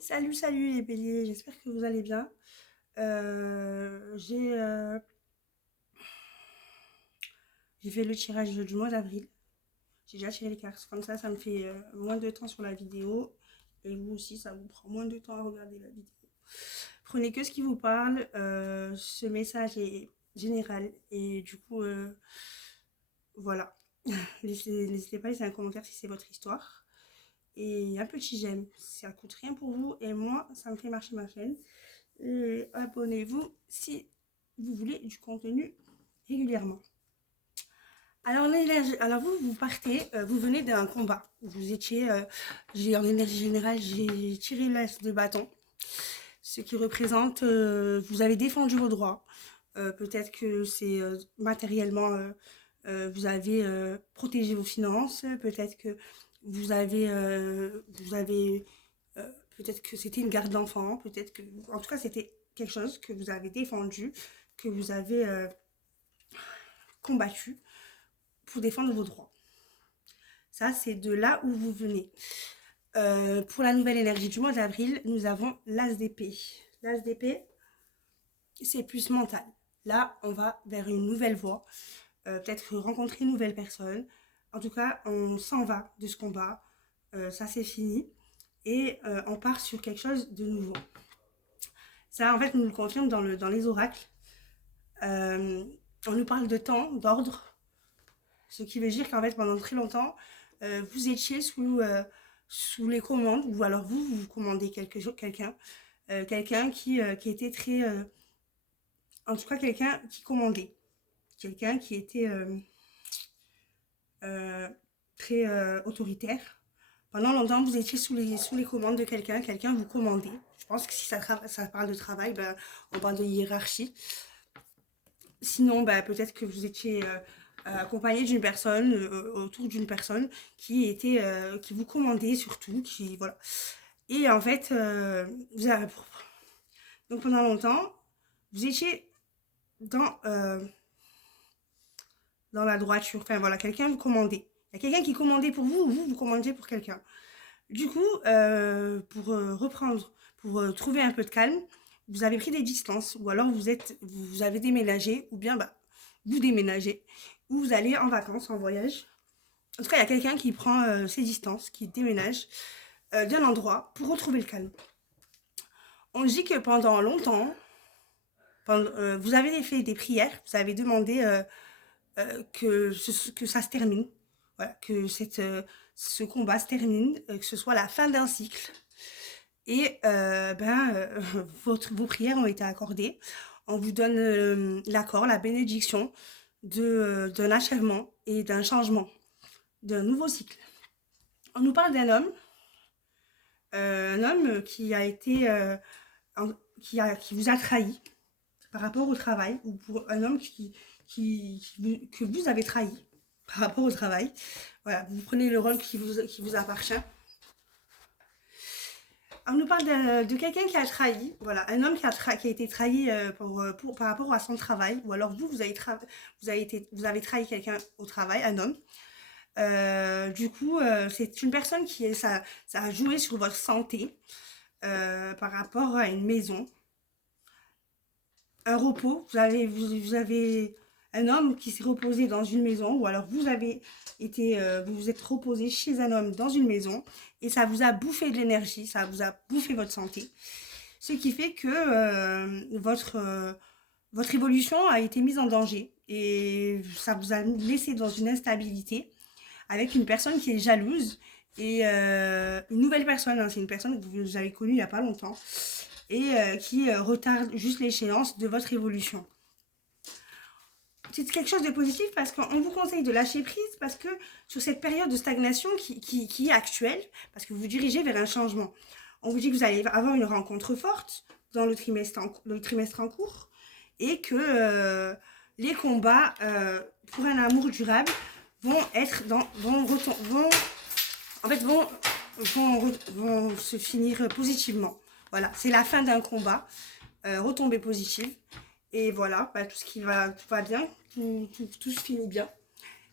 Salut, salut les béliers, j'espère que vous allez bien. J'ai fait le tirage du mois d'avril. J'ai déjà tiré les cartes. Comme ça me fait moins de temps sur la vidéo. Et vous aussi, ça vous prend moins de temps à regarder la vidéo. Prenez que ce qui vous parle. Ce message est général. Et du coup, voilà. N'hésitez pas à laisser un commentaire si c'est votre histoire. Et un petit j'aime. Ça coûte rien pour vous. Et moi, ça me fait marcher ma chaîne. Abonnez-vous si vous voulez du contenu régulièrement. Alors vous partez, vous venez d'un combat. Vous étiez, en énergie générale, j'ai tiré l'as de bâton, ce qui représente, vous avez défendu vos droits. Peut-être que c'est matériellement, vous avez protégé vos finances. Peut-être que vous avez peut-être que c'était une garde d'enfant, peut-être que, en tout cas, c'était quelque chose que vous avez défendu, que vous avez combattu pour défendre vos droits. Ça, c'est de là où vous venez. Pour la nouvelle énergie du mois d'avril, nous avons l'as d'épée. L'as d'épée, c'est plus mental. Là, on va vers une nouvelle voie, peut-être rencontrer une nouvelle personne. En tout cas, on s'en va de ce combat. Ça, c'est fini. Et on part sur quelque chose de nouveau. Ça, en fait, nous le confirme dans les oracles. On nous parle de temps, d'ordre, ce qui veut dire qu'en fait, pendant très longtemps, vous étiez sous les commandes, ou alors vous commandez quelqu'un, quelqu'un qui était très, en tout cas quelqu'un qui commandait, quelqu'un qui était très autoritaire. Pendant longtemps, vous étiez sous les commandes de quelqu'un, quelqu'un vous commandait. Je pense que si ça parle de travail, ben, on parle de hiérarchie. Sinon, bah, peut-être que vous étiez accompagné d'une personne, autour d'une personne qui vous commandait surtout, qui voilà. Et en fait, donc pendant longtemps, vous étiez dans dans la droiture. Enfin voilà, quelqu'un vous commandait. Il y a quelqu'un qui commandait pour vous, ou vous commandiez pour quelqu'un. Du coup, pour reprendre, pour trouver un peu de calme, vous avez pris des distances, ou alors vous avez déménagé, ou bien bah, vous déménagez, ou vous allez en vacances, en voyage. En tout cas, il y a quelqu'un qui prend ses distances, qui déménage d'un endroit pour retrouver le calme. On dit que pendant longtemps, vous avez fait des prières, vous avez demandé que ça se termine, voilà, que ce combat se termine, que ce soit la fin d'un cycle. Et vos prières ont été accordées. On vous donne l'accord, la bénédiction d'un achèvement et d'un changement, d'un nouveau cycle. On nous parle un homme qui a été, qui vous a trahi par rapport au travail, ou pour un homme que vous avez trahi par rapport au travail. Voilà, vous prenez le rôle qui vous appartient. On nous parle de quelqu'un qui a trahi, voilà, un homme qui a été trahi par rapport à son travail, ou alors vous avez trahi quelqu'un au travail, un homme. Du coup, c'est une personne ça a joué sur votre santé par rapport à une maison, un repos. Vous avez un homme qui s'est reposé dans une maison, ou alors vous vous êtes reposé chez un homme dans une maison, et ça vous a bouffé de l'énergie, ça vous a bouffé votre santé. Ce qui fait que votre évolution a été mise en danger, et ça vous a laissé dans une instabilité avec une personne qui est jalouse, et une nouvelle personne, hein, c'est une personne que vous avez connue il n'y a pas longtemps, et qui retarde juste l'échéance de votre évolution. C'est quelque chose de positif parce qu'on vous conseille de lâcher prise, parce que sur cette période de stagnation qui est actuelle, parce que vous vous dirigez vers un changement, on vous dit que vous allez avoir une rencontre forte dans le trimestre en cours, et que les combats pour un amour durable vont être vont se finir positivement. Voilà, c'est la fin d'un combat, retombée positive. Et voilà, bah, tout va bien, tout se finit bien.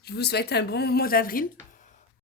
Je vous souhaite un bon mois d'avril.